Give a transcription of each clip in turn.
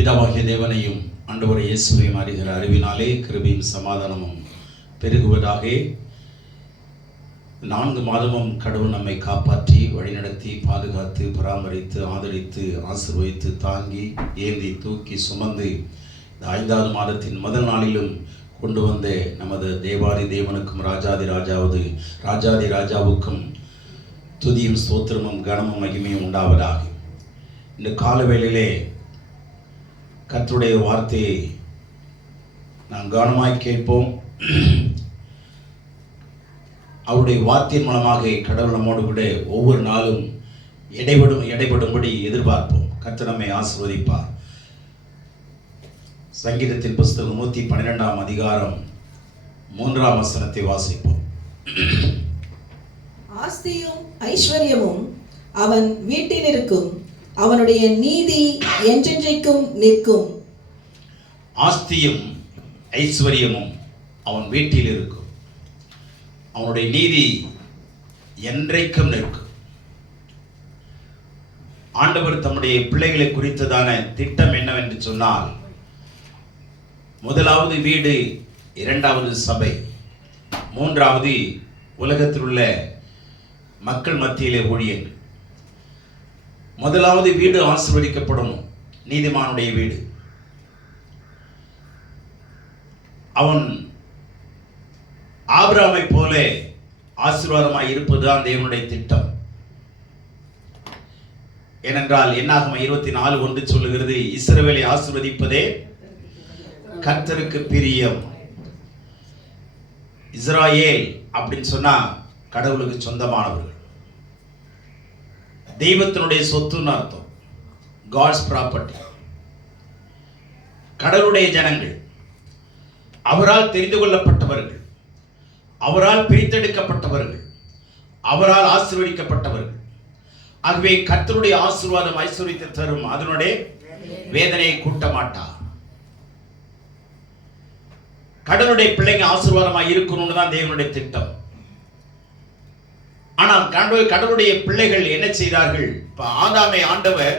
பிதாவாகிய தேவனையும் ஆண்டவர் இயேசுவையும் அறிகிற அறிவினாலே கிருபையும் சமாதானமும் பெருகுவதாக. 4 மாதமும் கடவுள் நம்மை காப்பாற்றி வழிநடத்தி பாதுகாத்து பராமரித்து ஆதரித்து ஆசீர்வதித்து தாங்கி ஏந்தி தூக்கி சுமந்து 5வது மாதத்தின் முதல் நாளிலும் கொண்டு வந்த நமது தேவாதி தேவனுக்கும் ராஜாதி ராஜாவுக்கும் துதியும் ஸ்தோத்திரமும் கனமும் மகிமையும் உண்டாவதாக. இந்த காலவேளையிலே கர்த்தருடைய வார்த்தையை நாம் கவனமாய் கேட்போம். அவருடைய வார்த்தையின் மூலமாக கடவுள் நம்மோடு கூட ஒவ்வொரு நாளும் இடைபடும்படி எதிர்பார்ப்போம். கர்த்தர் நம்மை ஆசீர்வதிப்பார். சங்கீதத்தின் புஸ்தகம் 112ஆம் அதிகாரம் 3ஆம் வசனத்தை வாசிப்போம். ஆஸ்தியும் ஐஸ்வர்யமும் அவன் வீட்டில் இருக்கும், அவனுடைய நீதி என்றென்றைக்கும் நிற்கும். ஆஸ்தியும் ஐஸ்வர்யமும் அவன் வீட்டில் இருக்கும், அவனுடைய நீதி என்றைக்கும் நிற்கும். ஆண்டவர் தம்முடைய பிள்ளைகளை குறித்ததான திட்டம் என்னவென்று சொன்னால், முதலாவது வீடு, 2வது சபை, 3வது உலகத்தில் உள்ள மக்கள் மத்தியிலே ஊழியர்கள். முதலாவது வீடு ஆசீர்வதிக்கப்படணும், நீதிமானுடைய வீடு. அவன் ஆபிரகாமை போல ஆசீர்வாதமாய் இருப்பதுதான் தேவனுடைய திட்டம். ஏனென்றால் என்னாகமம் 24:1 சொல்லுகிறது, இஸ்ரவேலை ஆசீர்வதிப்பதே கர்த்தருக்கு பிரியம். இஸ்ராயேல் அப்படின்னு சொன்னா கடவுளுக்கு சொந்தமானவர்கள், தெய்வத்தினுடைய சொத்துன்னு அர்த்தம். காட்ஸ் ப்ராப்பர்ட்டி, கடவுளுடைய ஜனங்கள், அவரால் தெரிந்து கொள்ளப்பட்டவர்கள், அவரால் பிரித்தெடுக்கப்பட்டவர்கள், அவரால் ஆசீர்வதிக்கப்பட்டவர்கள். ஆகவே கர்த்தருடைய ஆசீர்வாதம் ஐஸ்வர்யத்தை தரும், அதனுடைய வேதனையை கூட்ட மாட்டார். கடவுளுடைய பிள்ளைங்க ஆசீர்வாதமாக இருக்கணும்னு தான் தேவனுடைய திட்டம். ஆனால் கடவுளுடைய பிள்ளைகள் என்ன செய்தார்கள்? ஆதாமை ஆண்டவர்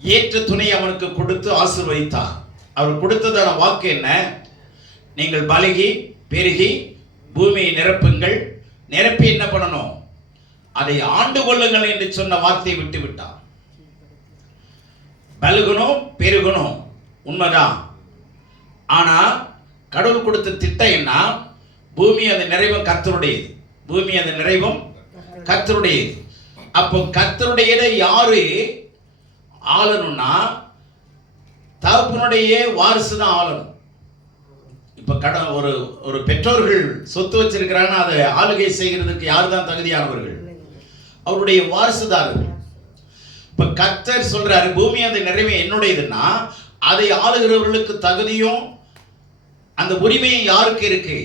ஏற்ற துணை அவனுக்கு கொடுத்து ஆசீர்வதித்தார். அவர் கொடுத்ததான வாக்கு என்ன? நீங்கள் பலுகி பெருகி பூமியை நிரப்புங்கள், நிரப்பி என்ன பண்ணணும்? அதை ஆண்டு கொள்ளுங்கள் என்று சொன்ன வார்த்தையை விட்டு விட்டார். பலுகணும் பெருகணும் உண்மைதான். ஆனா கடவுள் கொடுத்த திட்டம் என்ன? பூமி அந்த நிறைவும் கர்த்தருடையது, பூமி அந்த நிறைவும் கர்த்தருடையது. அப்போ கர்த்தருடையதை யாரு ஆளணும்னா தகப்பனுடைய வாரிசு தான் ஆளணும். இப்ப ஒரு பெற்றோர்கள் சொத்து வச்சிருக்கிறாங்கன்னா அதை ஆளுகை செய்கிறதுக்கு யார் தான் தகுதியானவர்கள்? அவருடைய வாரிசுதாரர்கள். இப்ப கர்த்தர் சொல்றாரு, பூமி அந்த நிறைவு என்னுடையதுன்னா அதை ஆளுகிறவர்களுக்கு தகுதியும் அந்த உரிமையும் யாருக்கு இருக்கு?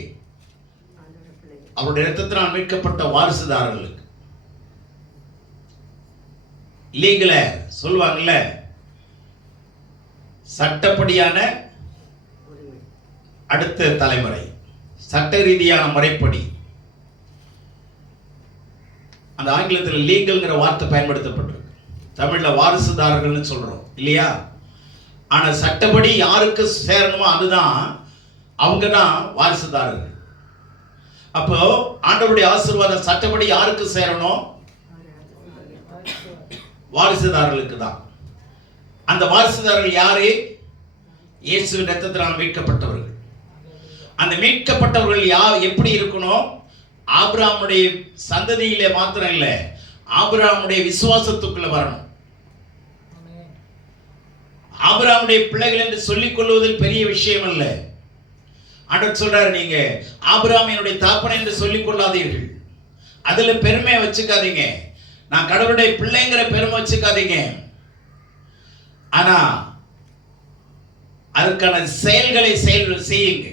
அவருடைய இரத்தத்தினால் மீட்கப்பட்ட வாரிசுதாரர்களுக்கு. லீகல சொல்லுவாங்கல்ல, சட்டப்படியான அடுத்த தலைமுறை, சட்ட ரீதியான முறைப்படி. அந்த ஆங்கிலத்தில் லீகல்ங்கிற வார்த்தை பயன்படுத்தப்பட்டிருக்கு, தமிழ்ல வாரிசுதாரர்கள்னு சொல்றோம் இல்லையா? ஆனா சட்டப்படி யாருக்கு சேரணுமோ அதுதான், அவங்க தான் வாரிசுதாரர்கள். அப்போ ஆண்டவருடைய ஆசீர்வாதம் சட்டப்படி யாருக்கு சேரணும்? வாரிசுதாரர்களுக்கு தான். அந்த வாரிசுதாரர்கள் யாரு? இயேசுவின் இரத்தத்தினால் மீட்கப்பட்டவர்கள். அந்த மீட்கப்பட்டவர்கள் யார் எப்படி இருக்கணும்? ஆபிரகாமுடைய சந்ததியிலே மாத்திரம் இல்லை, ஆபிரகாமுடைய விசுவாசத்துக்குள்ள வரணும். ஆபிரகாமுடைய பிள்ளைகள் என்று சொல்லிக் கொள்வதில் பெரிய விஷயம் அல்ல. ஆண்டவர் சொல்றாரு, நீங்க ஆபிரகாமினுடைய தகப்பன் என்று சொல்லிக் கொள்ளாதீர்கள், அதுல பெருமை வச்சுக்காதீங்க, நான் கடவுளுடைய பிள்ளைங்கிற பெருமை வச்சுக்காதீங்க. ஆனா அதுக்கான செயல்களை செய்யுங்க.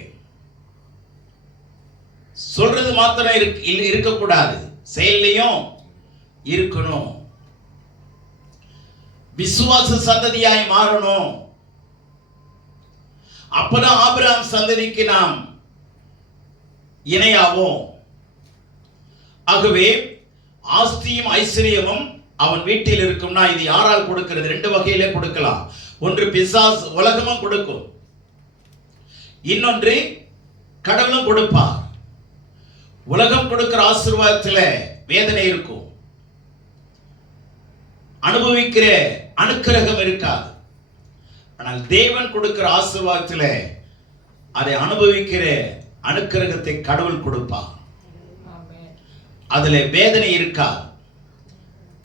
சொல்றது மாத்திரம் இருக்கக்கூடாது, செயல்லையும் இருக்கணும். விசுவாச சந்ததியாய் மாறணும். அப்பதான் ஆபிரகாம் சந்ததிக்கு நாம் இணையாவோம். ஆகவே ஆஸ்தியும் ஐஸ்வர்யமும் அவன் வீட்டில் இருக்கும்னா இது யாரால் கொடுக்கிறது? ரெண்டு வகையிலே கொடுக்கலாம். ஒன்று பிசாசு, உலகமும் கொடுக்கும். இன்னொன்று கடவுளும் கொடுப்பார். உலகம் கொடுக்கிற ஆசீர்வாதத்தில் வேதனை இருக்கும், அனுபவிக்கிற அனுக்கிரகம் இருக்காது. ஆனால் தேவன் கொடுக்கிற ஆசீர்வாதத்தில் அதை அனுபவிக்கிற அனுக்கிரகத்தை கடவுள் கொடுப்பார். அதுல வேதனை இருக்காது,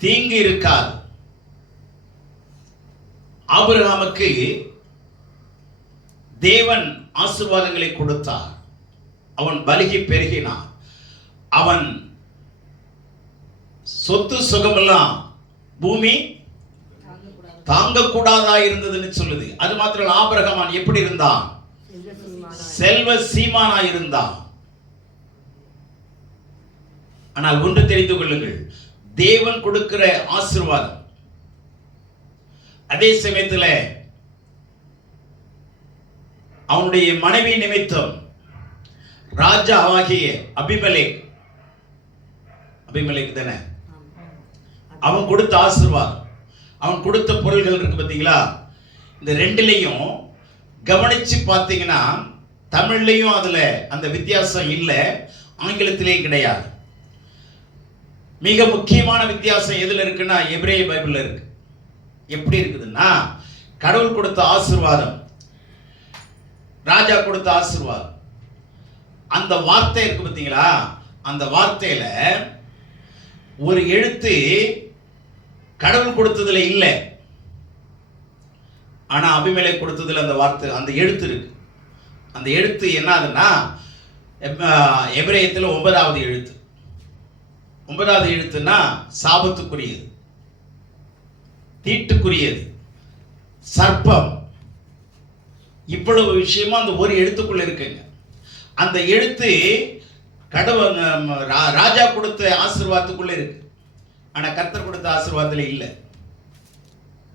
தீங்கு இருக்காது. ஆபிரகாமுக்கு தேவன் ஆசீர்வாதங்களை கொடுத்தார். அவன் பலுகி பெருகினான். அவன் சொத்து சுகமெல்லாம் பூமி தாங்கக்கூடாதா இருந்ததுன்னு சொல்லுது. அது மாத்திரம் ஆபிரகாம் எப்படி இருந்தான்? செல்வ சீமானா இருந்தான். ஆனால் ஒன்று தெரிந்து கொள்ளுங்கள், தேவன் கொடுக்கிற ஆசீர்வாதம் அதே சமயத்தில் அவனுடைய மனைவி நிமித்தம் ராஜா ஆகிய அபிமெலேக் தானே அவன் கொடுத்த ஆசீர்வாதம், அவன் கொடுத்த பொருள்கள் இருக்கு பார்த்தீங்களா? இந்த ரெண்டுலையும் கவனிச்சு பார்த்தீங்கன்னா தமிழ்லையும் அதுல அந்த வித்தியாசம் இல்லை, ஆங்கிலத்திலேயும் கிடையாது. மிக முக்கியமான வித்தியாசம் எதுல இருக்குன்னா எபிரேய பைபிள்ல இருக்கு. எப்படி இருக்குதுன்னா, கடவுள் கொடுத்த ஆசீர்வாதம், ராஜா கொடுத்த ஆசீர்வாதம், அந்த வார்த்தை இருக்கு பார்த்தீங்களா? அந்த வார்த்தையில ஒரு எழுத்து கடவுள் கொடுத்ததுல இல்லை, ஆனா அபிமெலேக் கொடுத்ததுல அந்த வார்த்தை, அந்த எழுத்து இருக்கு. அந்த எழுத்து என்னதுன்னா எபிரேயத்தில் 9வது எழுத்து. 9வது எழுத்துன்னா சாபத்துக்குரியது, தீட்டுக்குரியது, சர்ப்பம், இவ்வளவு விஷயமும் அந்த ஒரு எழுத்துக்குள்ள இருக்குங்க. அந்த எழுத்து கடவுள் ராஜா கொடுத்த ஆசீர்வாதத்துக்குள்ள இருக்கு, ஆனா கர்த்தர் கொடுத்த ஆசீர்வாதத்துல இல்லை.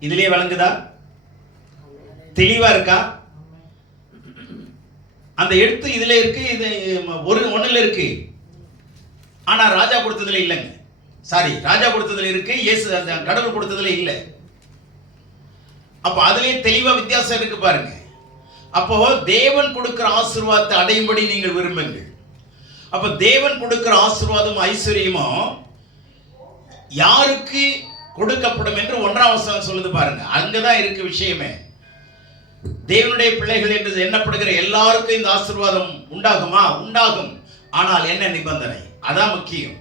இதுலயே விளங்குதா? தெளிவா இருக்கா? அந்த எழுத்து இதுல இருக்கு, இது ஒண்ணுல இருக்கு, ஆனா ராஜா கொடுத்ததுல இல்லைங்க. சாரி, ராஜா கொடுத்ததுல இருக்கு, இயேசு கடவுள் கொடுத்ததுல இல்லை. அப்ப அதுலயே தெளிவா வித்தியாசம் இருக்கு பாருங்க. அப்போ தேவன் கொடுக்கிற ஆசீர்வாதத்தை அடையும்படி நீங்கள் விரும்புங்கள். அப்ப தேவன் கொடுக்கிற ஆசீர்வாதம் ஐஸ்வர்யமும் யாருக்கு கொடுக்கப்படும் என்று 1ஆம் வசனம் சொல்லுது பாருங்க. அங்கதான் இருக்கு விஷயமே. தேவனுடைய பிள்ளைகள் என்று எண்ணப்படுகிற எல்லாருக்கும் இந்த ஆசீர்வாதம் உண்டாகுமா? உண்டாகும். ஆனால் என்ன நிபந்தனை? அதான் முக்கியம்.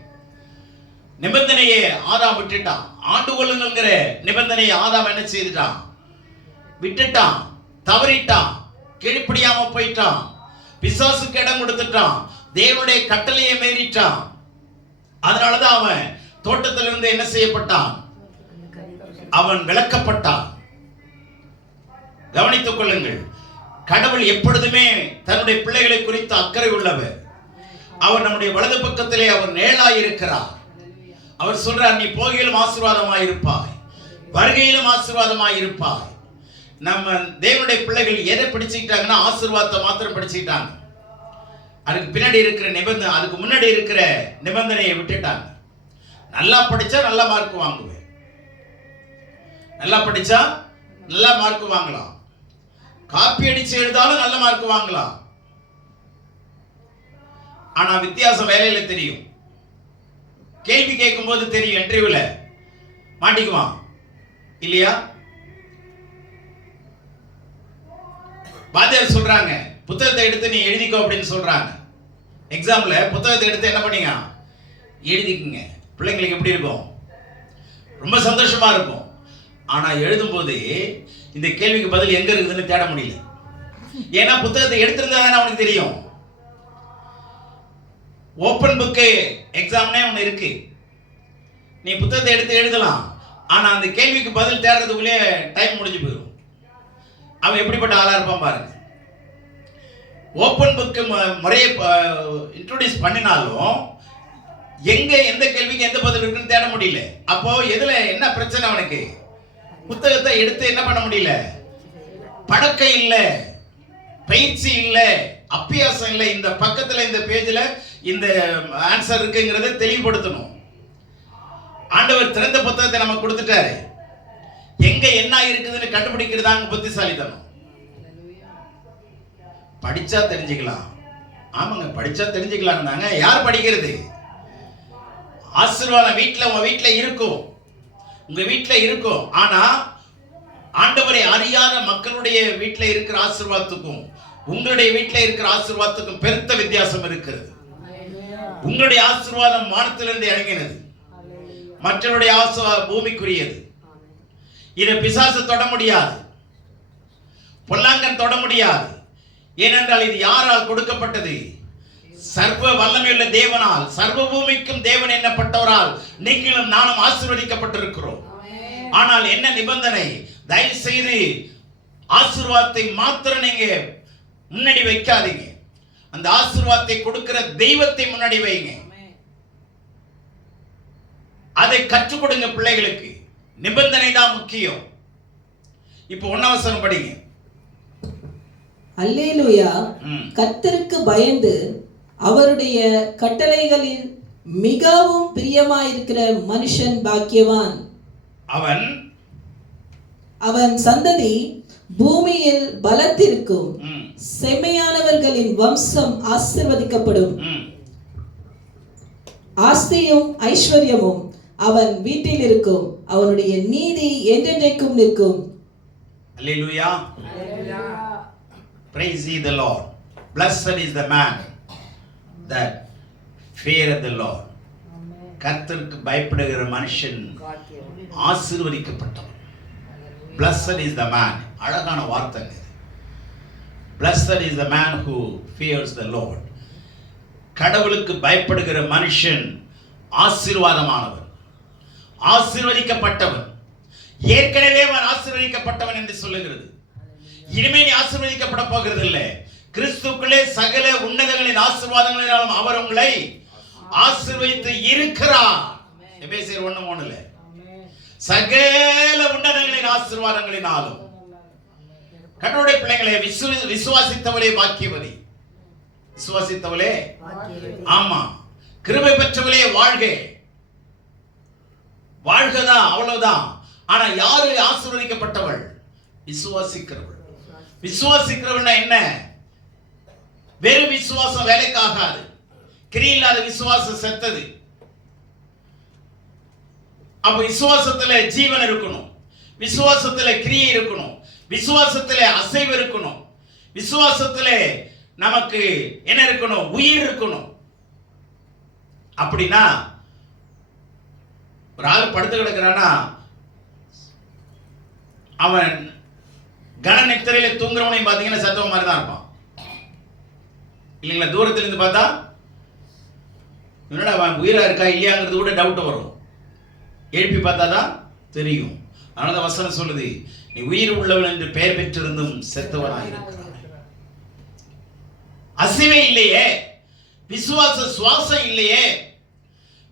நிபந்தனையை ஆதாம் விட்டுட்டான். ஆண்டு கொள்ளுங்கிற நிபந்தனையை ஆதாம் என்ன செய்துட்டான்? விட்டுட்டான், தவறிட்டான், கீழ்ப்படியாம போயிட்டான், பிசாசுக்கு இடம் கொடுத்துட்டான், தேவனுடைய கட்டளையை மீறிட்டான். அதனாலதான் அவன் தோட்டத்திலிருந்து என்ன செய்யப்பட்டான்? அவன் விலக்கப்பட்டான். கவனித்துக் கொள்ளுங்கள், கடவுள் எப்பொழுதுமே தன்னுடைய பிள்ளைகளை குறித்து அக்கறை உள்ளவர். அவர் நம்முடைய வலது பக்கத்திலே அவர் நேளாய் இருக்கிறார். அவர் சொல்றார், நீ போகையிலும் ஆசீர்வாதமாய் இருப்பாய், வருகையிலும் ஆசீர்வாதமாய் இருப்பாய். நம்ம தேவனுடைய பிள்ளைகள் எதை பிடிச்சுக்கிட்டாங்கன்னா ஆசீர்வாதத்தை மாத்திரம் பிடிச்சுக்கிட்டாங்க. அதுக்கு பின்னாடி இருக்கிற நிபந்தனை, அதுக்கு முன்னாடி இருக்கிற நிபந்தனையை விட்டுட்டாங்க. நல்லா படிச்சா நல்ல மார்க் வாங்குவேன், நல்லா படிச்சா நல்ல மார்க் வாங்கலாம், காப்பி அடிச்சு எழுதாலும் நல்ல மார்க் வாங்கலாம். ஆனா வித்தியாசம் வேலையில தெரியும். கேள்வி கேட்கும் போது தெரியும், இன்டர்வியூல மாட்டிக்குவான் இல்லையா? வாத்தியார் சொல்றாங்க, புத்தகத்தை எடுத்து நீ எழுதிக்கோ அப்படின்னு சொல்றாங்க. எக்ஸாம்ல புத்தகத்தை எடுத்து என்ன பண்ணீங்க? எழுதிக்குங்க. பிள்ளைங்களுக்கு எப்படி இருக்கும்? ரொம்ப சந்தோஷமா இருக்கும். ஆனா எழுதும் போது இந்த கேள்விக்கு பதில் எங்க இருக்குதுன்னு தேட முடியல. ஏன்னா புத்தகத்தை எடுத்திருந்தா தானே அவனுக்கு தெரியும். ஓப்பன் புக்கு எக்ஸாம்னே ஒன்று இருக்கு, நீ புத்தகத்தை எடுத்து எழுதலாம். ஆனா அந்த கேள்விக்கு பதில் தேடுறதுக்குள்ளே டைம் முடிஞ்சு போயிடும். அவன் எப்படிப்பட்ட ஆளா இருப்பான் பாருங்க. ஓப்பன் புக்கு முறையை இன்ட்ரோடியூஸ் பண்ணினாலும் எங்க எந்த கேள்விக்கு எந்த பதில் இருக்குன்னு தேட முடியல. அப்போ எதுல என்ன பிரச்சனை? அவனுக்கு புத்தகத்தை எடுத்து என்ன பண்ண முடியல? பழக்கம் இல்லை, பயிற்சி இல்லை, அபியாசம் இல்லை. இந்த பக்கத்துல இந்த பேஜ்ல இந்த ஆன்சர் இருக்குங்கிறத தெளிவுபடுத்தணும். ஆண்டவர் திறந்த புத்தகத்தை நமக்கு கொடுத்துட்டாரு. எங்க என்ன இருக்குதுன்னு கண்டுபிடிக்கிறதாங்க புத்திசாலித்தனம். படிச்சா தெரிஞ்சுக்கலாம். ஆமாங்க, படிச்சா தெரிஞ்சுக்கலாம்னாங்க. யார் படிக்கிறது? ஆசீர்வாதம் உங்க வீட்டுல இருக்கும், உங்க வீட்டுல இருக்கும். ஆனா ஆண்டவரை அறியாத மக்களுடைய வீட்டுல இருக்கிற ஆசீர்வாதத்துக்கும் உங்களுடைய வீட்டுல இருக்கிற ஆசீர்வாதத்துக்கும் பெருத்த வித்தியாசம் இருக்கிறது. உங்களுடைய ஆசீர்வாதம் வானத்திலிருந்து இறங்கினது, மற்றவருடைய ஆசீர்வாதம் பூமிக்குரியது. இதை பிசாசு தொட முடியாது, பொல்லாங்கன் தொட முடியாது. ஏனென்றால் இது யாரால் கொடுக்கப்பட்டது? சர்வ வல்லமையுள்ள தேவனால், சர்வ பூமிக்கும் தேவன் என்னப்பட்டவரால் நீங்களும் நானும் ஆசீர்வதிக்கப்பட்டிருக்கிறோம். ஆனால் என்ன நிபந்தனை? தயவு செய்து ஆசீர்வாதத்தை மாத்திரம் நீங்க முன்னாடி வைக்காதீங்க. அந்த ஆசீர்வாதத்தை கொடுக்கிற தெய்வத்தை முன்னாடி வைங்க. அதை கற்றுக் கொடுங்க பிள்ளைகளுக்கு. நிபந்தனை தான் முக்கியம். இப்போ 1 வசனம் படிங்க. அல்லேலூயா. கர்த்தருக்கு பயந்து அவருடைய கட்டளைகளில் மிகவும் பிரியமாயிருக்கிற மனுஷன் பாக்கியவான். அவன் சந்ததி பூமியில் பலத்திருக்கும். செம்மையானவர்களின் வம்சம் ஆசீர்வதிக்கப்படும். ஆஸ்தியும் ஐஸ்வர்யமும் அவன் வீட்டில் இருக்கும். அவனுடைய நீதி என்றென்றைக்கும் நிற்கும். அல்லேலூயா. Praise ye the Lord. Blessed is the man that feareth the Lord. கர்த்தருக்கு பயப்படுகிற மனுஷன் ஆசீர்வதிக்கப்பட்டவன். Blessed is the man. அழகான வார்த்தை. Blessed is the man who fears the Lord. கடவுளுக்கு பயப்படுகிற மனுஷன் ஆசீர்வாதமானவன், ஆசீர்வதிக்கப்பட்டவன். ஏற்கனவே அவன் ஆசீர்வதிக்கப்பட்டவன் என்று சொல்லுகிறது. இனிமே நீ ஆசீர்வதிக்கப்பட போகிறது இல்லை. கிறிஸ்துக்குள்ளே சகல உன்னதங்களின் ஆசீர்வாதங்களினாலும் அவர் உங்களை ஆசீர்வதித்து இருக்கிறார். எபேசியர் 1:3 சகல உன்னதங்களின் ஆசீர்வாதங்களினாலும். கடவுளுடைய பிள்ளைகளே, விசுவாசித்தவளே பாக்கியவதி. விசுவாசித்தவளே, ஆமா, கிருபை பெற்றவளே வாழ்க. வாழ்கதான், அவ்வளவுதான். ஆனா யாரு ஆசீர்வதிக்கப்பட்டவள்? விசுவாசிக்கிறவள். விசுவாசிக்கிறவள் என்ன? வெறும் விசுவாசம் வேலைக்காகாது. கிரியில்லாத விசுவாசம் செத்தது. அப்ப விசுவாசத்துல ஜீவன் இருக்கணும், விசுவாசத்துல கிரியை இருக்கணும், விசுவாசத்துல அசைவு இருக்கணும், விசுவாசத்துல நமக்கு என்ன இருக்கணும்? உயிர் இருக்கணும். அப்படின்னா ஒரு ஆள் படுத்து கிடக்கிறானா, அவன் கன நித்திரையில தூங்குறவனையும் பார்த்தீங்கன்னா சத்தவ மாதிரி தான் இருப்பான் இல்லைங்களா? தூரத்துல இருந்து பார்த்தா என்னடா அவன் உயிரா இருக்கா இல்லையாங்கிறது கூட டவுட் வரும். எழுப்பி பார்த்தா தான் தெரியும். அதனால வசனம் சொல்லுது, நீ உயிர் உள்ளவன் என்று பெயர் பெற்றிருந்தும் செத்தவனாக இருக்கிறான். அசைவே இல்லையே, விசுவாச சுவாசம் இல்லையே,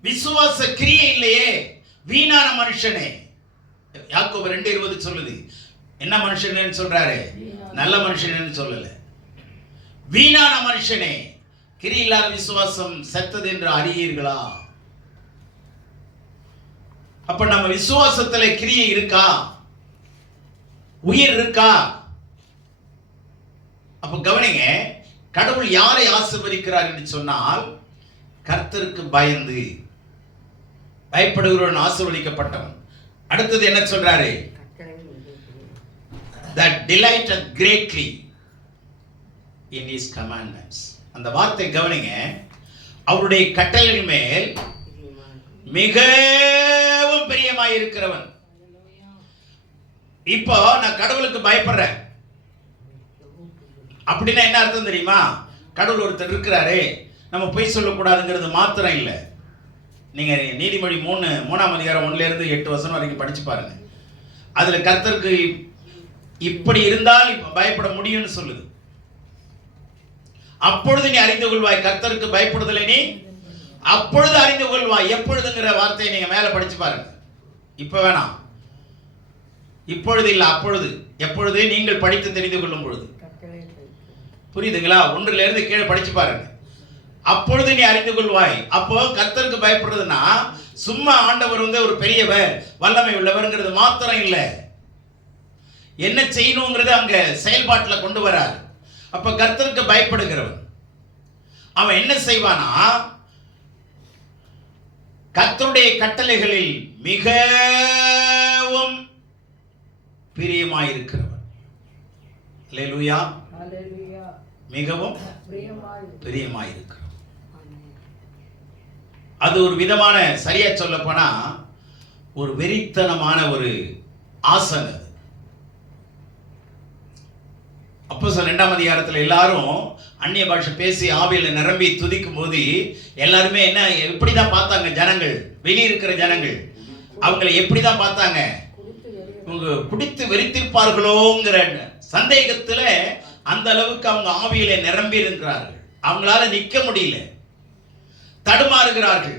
விசுவாச கிரியை இல்லையே, வீணான மனுஷனே. யாக்கோபு 2:20 சொல்லுது. என்ன மனுஷன் சொல்றாரு? நல்ல மனுஷன் சொல்லல. வீணான மனுஷனே, கிரி இல்லாத விசுவாசம் செத்தது என்று அறியீர்களா? அப்ப நம்ம விசுவாசத்துல கிரியை இருக்கா? உயிர் இருக்கா? அப்ப கவனிங்க, கடவுள் யாரை ஆசீர்வதிக்கிறார் என்று சொன்னால், கர்த்தருக்கு பயந்து பயப்படுகிறவன் ஆசீர்வதிக்கப்பட்டவன். அடுத்தது என்ன சொல்றாரு? that delighteth greatly in his commandments. அந்த வார்த்தை கவனிங்க. அவருடைய கட்டளையின் மேல் மிகவும் பிரியமாய் இருக்கிறவன். இப்போ நான் கடவுளுக்கு பயப்படுறேன் அப்படின்னா என்ன அர்த்தம் தெரியுமா? கடவுள் ஒருத்தர் இருக்கிறாரு, நம்ம பொய் சொல்லக்கூடாதுங்கிறது மாத்திரம் இல்லை. நீங்க நீதிமொழி 3ஆம் அதிகாரம் 1 to 8 வரைக்கும் படிச்சு பாருங்க. அதுல கர்த்தருக்கு இப்படி இருந்தால் பயப்பட முடியும்னு சொல்லுது. அப்பொழுது நீ அறிந்து கொள்வாய். கர்த்தருக்கு பயப்படுதலை நீ அப்பொழுது அறிந்து கொள்வாய். எப்பொழுதுங்கிற வார்த்தையை நீங்க மேல படிச்சு பாருங்க. இப்ப வேணாம், இப்பொழுது இல்ல, அப்பொழுது. எப்பொழுது? நீங்கள் படித்து தெரிந்து கொள்ளும் பொழுது. புரியுதுங்களா? 1 to கீழே படிச்சு பாருங்க. அப்பொழுது நீ அறிந்து கொள்வாய். அப்போ கர்த்தருக்கு பயப்படுறதுன்னா சும்மா ஆண்டவர் ஒரு பெரியவர் வல்லமை உள்ளவர்ங்கிறது மாத்திரம் இல்லை, என்ன செய்யணுங்கிறது அங்க செயல்பாட்டில் கொண்டு வரார். அப்ப கர்த்தருக்கு பயப்படுகிறவன் அவன் என்ன செய்வானா, கர்த்தருடைய கட்டளைகளில் மிகவும் பிரியமாயிருக்கிறவன். அல்லேலூயா. மிகவும் பிரியமாயிருக்கிறவன். அது ஒரு விதமான, சரியா சொல்ல போனா ஒரு வெறித்தனமான ஒரு ஆசை. அப்போஸ்தலர் 2ஆம் அதிகாரத்தில் எல்லாரும் அந்நிய பாஷை பேசி ஆவியில நிரம்பி துதிக்கும் போது எல்லாருமே என்ன எப்படிதான் பார்த்தாங்க? ஜனங்கள், வெளியே இருக்கிற ஜனங்கள் அவங்களை எப்படிதான் பார்த்தாங்க? குடித்து வெறித்திருப்பார்களோங்கிற சந்தேகத்துல அந்த அளவுக்கு அவங்க ஆவியில நிரம்பி இருக்கிறார்கள். அவங்களால நிக்க முடியல, தடுமாறுகிறார்கள்.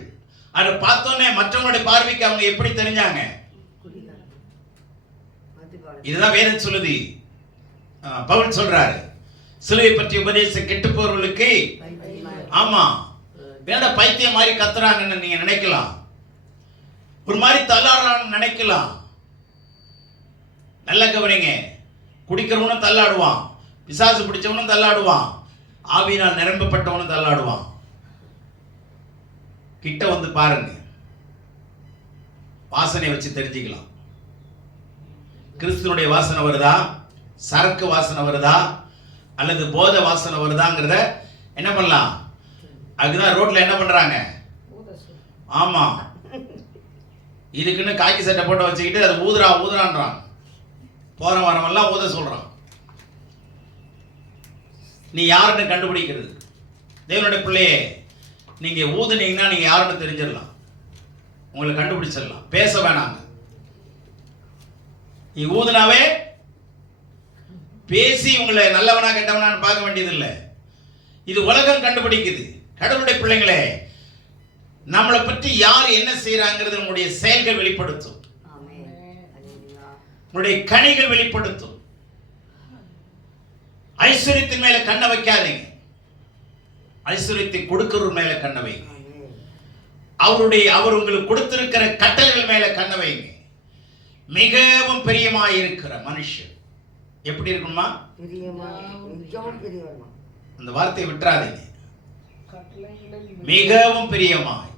அதை பார்த்தோன்னே மற்றவங்களுடைய பார்வைக்கு அவங்க எப்படி தெரிஞ்சாங்க? இதுதான் வேதம் சொல்லுது. பவுல் சொல்றாரு, சிலுவை பற்றி உபதேசம் கெட்டு போறவர்களுக்கு, ஆமா வேண்ட பைத்தியம் மாதிரி கத்துறாங்கன்னு நீங்க நினைக்கலாம், ஒரு மாதிரி தள்ளாடுறான்னு நினைக்கலாம். நல்ல கவனிங்க, குடிக்கிறவனும் தள்ளாடுவான், பிசாசு பிடிச்சவனும் தள்ளாடுவான், ஆவியினால் நிரம்பப்பட்டவனும் தள்ளாடுவான். கிட்ட வந்து பாருங்க, வாசனை வச்சு தெரிஞ்சுக்கலாம். கிறிஸ்துவனுடைய வாசனை வருதா, சரக்கு வாசனை வருதா, அல்லது போதை வாசனை வருதாங்கிறத என்ன பண்ணலாம்? அதுதான் ரோட்ல என்ன பண்றாங்க? ஆமா, இதுக்குன்னு காக்கி சட்டை போட்டு வச்சுக்கிட்டு அது ஊதுறான்றான். போற வரமெல்லாம் ஊத சொல்றான். நீ யாருன்னு கண்டுபிடிக்கிறது? தேவனுடைய பிள்ளையே, நீங்க ஊதுனீங்கன்னா நீங்க யாருன்னு தெரிஞ்சிடலாம், உங்களை கண்டுபிடிச்சிடலாம். பேச வேணாங்க, நீ ஊதுனாவே பேசி உங்களை நல்லவனா கெட்டவனான்னு பார்க்க வேண்டியதில்லை. இது உலகம் கண்டுபிடிக்குது. கடவுளுடைய பிள்ளைங்களே, நம்மளை பற்றி யார் என்ன செய்யறாங்கிறது நம்முடைய செயல்கள் வெளிப்படுத்தும், உங்களுடைய கனிகள் வெளிப்படுத்தும். ஐஸ்வர்யத்தின் மேல கண்ணை வைக்காதீங்க, ஐஸ்வர்யத்தை கொடுக்கிறவர் மேல கண்ணை வைங்க. அவர் உங்களுக்கு கொடுத்திருக்கிற கட்டளைகள் மேல கண்ணை வைங்க. மிகவும் பிரியமாயிருக்கிற மனுஷன் எப்படி இருக்குமா? அந்த வார்த்தையை விட்டுறாதீங்க. மிகவும் பிரியமாய்,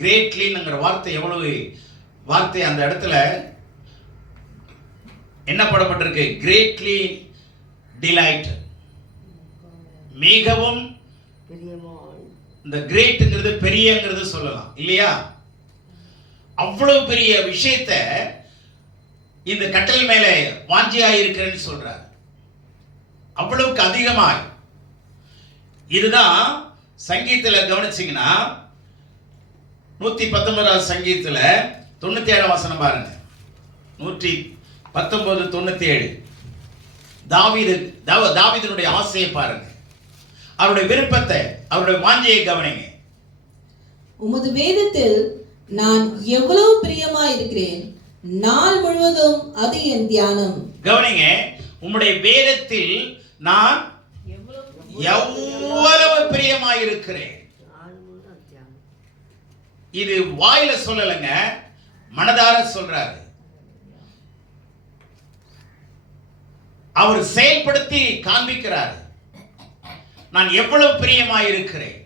கிரேட்லிங்கிற வார்த்தை எவ்வளவு வார்த்தை அந்த இடத்துல என்ன படப்பட்டிருக்கு? கிரேட்லி டிலைட், மிகவும். இந்த கிரேட்ங்கிறது பெரியங்கிறது சொல்லலாம் இல்லையா? அவ்வளவு பெரிய விஷயத்தை இந்த கட்டளை மேலே வாஞ்சியாய் இருக்கிறேன்னு சொல்றார். அவ்வளவுக்கு அதிகமாய். இதுதான் சங்கீதத்தில் கவனிச்சீங்கன்னா 119 சங்கீதத்தில் 97 வசனம் பாருங்க. 119:97 தாவீதுனுடைய ஆசையை பாருங்க, அவருடைய விருப்பத்தை, அவருடைய வாஞ்சையை கவனிங்க. உமது வேதத்தில் நான் எவ்வளவு பிரியமாய் இருக்கிறேன், நாள் முழுவதும் அது என் தியானம். கவனிங்க, உம்முடைய வேதத்தில் நான் எவ்வளவு பிரியமாய் இருக்கிறேன். இது வாயில சொல்லலங்க, மனதார சொல்றாரு. அவர் செயல்படுத்தி காண்பிக்கிறார். நான் எவ்வளவு பிரியமாய் இருக்கிறேன்.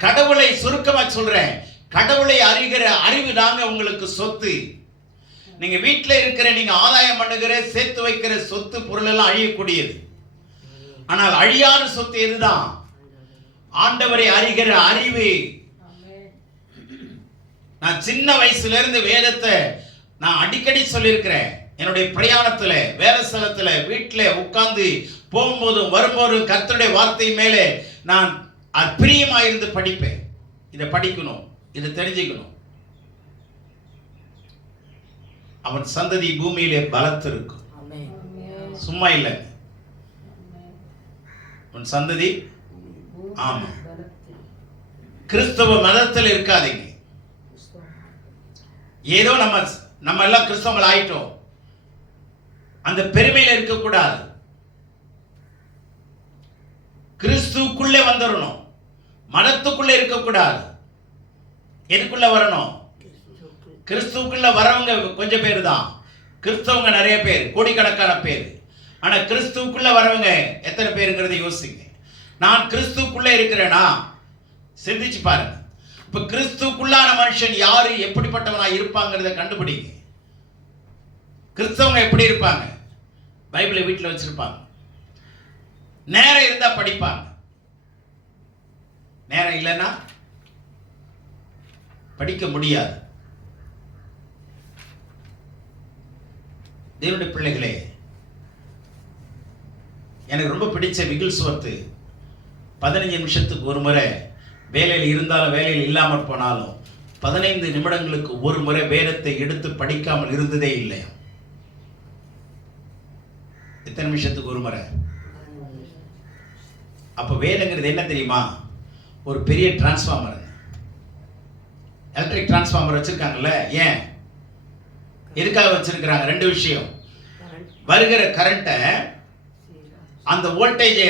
கடவுளை சுருக்கமா சொல்றேன், கடவுளை அறிகிற அறிவு தாங்க உங்களுக்கு சொத்து. நீங்க வீட்டில் இருக்கிற, நீங்க ஆதாயம் பண்ணுகிற, சேர்த்து வைக்கிற சொத்து பொருள் எல்லாம் அழியக்கூடியது. ஆனால் அழியாத சொத்து எதுதான்? ஆண்டவரை அறிகிற அறிவு. நான் சின்ன வயசுல இருந்து வேதத்தை நான் அடிக்கடி சொல்லியிருக்கிறேன். என்னுடைய பிரயாணத்துல, வேலை ஸ்தலத்துல, வீட்டில் உட்கார்ந்து போகும்போதும் வரும்போதும் கர்த்தருடைய வார்த்தை மேலே நான் பிரியமாயிருந்து படிப்பேன். இதை படிக்கணும், இதை தெரிஞ்சுக்கணும். அவன் சந்ததி பூமியிலே பலத்திருக்கும். சும்மா இல்லை, அவன் சந்ததி. ஆமா, கிறிஸ்தவ மதத்தில் இருக்காதீங்க. ஏதோ நம்ம எல்லாம் கிறிஸ்தவங்கள் ஆயிட்டோம், அந்த பெருமையில இருக்கக்கூடாது. கிறிஸ்துக்குள்ளே வந்துடணும், மதத்துக்குள்ளே இருக்கக்கூடாது. எதுக்குள்ள வரணும்? கிறிஸ்துவுக்குள்ள வரவங்க கொஞ்சம் பேர் தான். கிறிஸ்தவங்க நிறைய பேர், கோடிக்கணக்கான பேர். ஆனா கிறிஸ்துவுக்குள்ள வரவங்க எத்தனை பேருங்கிறத யோசிங்க. நான் கிறிஸ்துவுக்குள்ள இருக்கிறேனா? சிந்திச்சு பாருங்க. இப்ப கிறிஸ்துவுக்குள்ளான மனுஷன் யாரு, எப்படிப்பட்டவனா இருப்பாங்கிறத கண்டுபிடிங்க. கிறிஸ்தவங்க எப்படி இருப்பாங்க? பைபிளை வீட்டில் வச்சிருப்பாங்க. நேரம் இருந்தா படிப்பாங்க, நேரம் இல்லைன்னா படிக்க முடியாது. தேவனுடைய பிள்ளைகளே, எனக்கு ரொம்ப பிடிச்ச விகில்ஸ்வர்த் 15 நிமிஷத்துக்கு ஒரு முறை, வேலையில் இருந்தாலும் வேலையில் இல்லாமல் போனாலும் 15 நிமிடங்களுக்கு ஒரு முறை வேதத்தை எடுத்து படிக்காமல் இருந்ததே இல்லை. எத்தனை நிமிஷத்துக்கு ஒரு முறை? அப்போ வேதங்கிறது என்ன தெரியுமா? ஒரு பெரிய டிரான்ஸ்ஃபார்மர், எலக்ட்ரிக் டிரான்ஸ்ஃபார்மர் வச்சிருக்காங்கல்ல. ஏன், எதுக்காக வச்சிருக்கிறாங்க? 2 விஷயம். வருகிற கரண்ட்டை, அந்த வோல்டேஜ்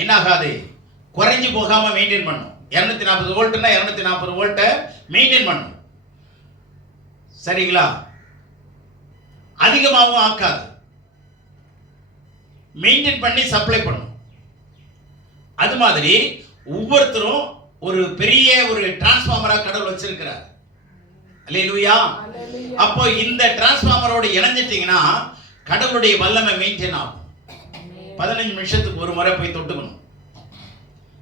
என்ன ஆகாது, குறைஞ்சு போகாம மெயின்டைன் பண்ணும். 240 வோல்ட்னா 240 வோல்ட்டை மெயின்டைன் பண்ணும். சரிங்களா? அதிகமாகவும் ஆக்காது, மெயின்டைன் பண்ணி சப்ளை பண்ணும். அது மாதிரி ஒவ்வொருத்தரும் ஒரு பெரிய ஒரு டிரான்ஸ்ஃபார்மரா கடவுள் வச்சிருக்கிறார். அல்லேலூயா. அப்போ இந்த டிரான்ஸ்ஃபார்மரோட இணைஞ்சிட்டீங்கன்னா கடவுளுடைய வல்லமை மெயின்டைன் ஆகும். 15 நிமிஷத்துக்கு ஒரு முறை போய் தொட்டுக்கணும்.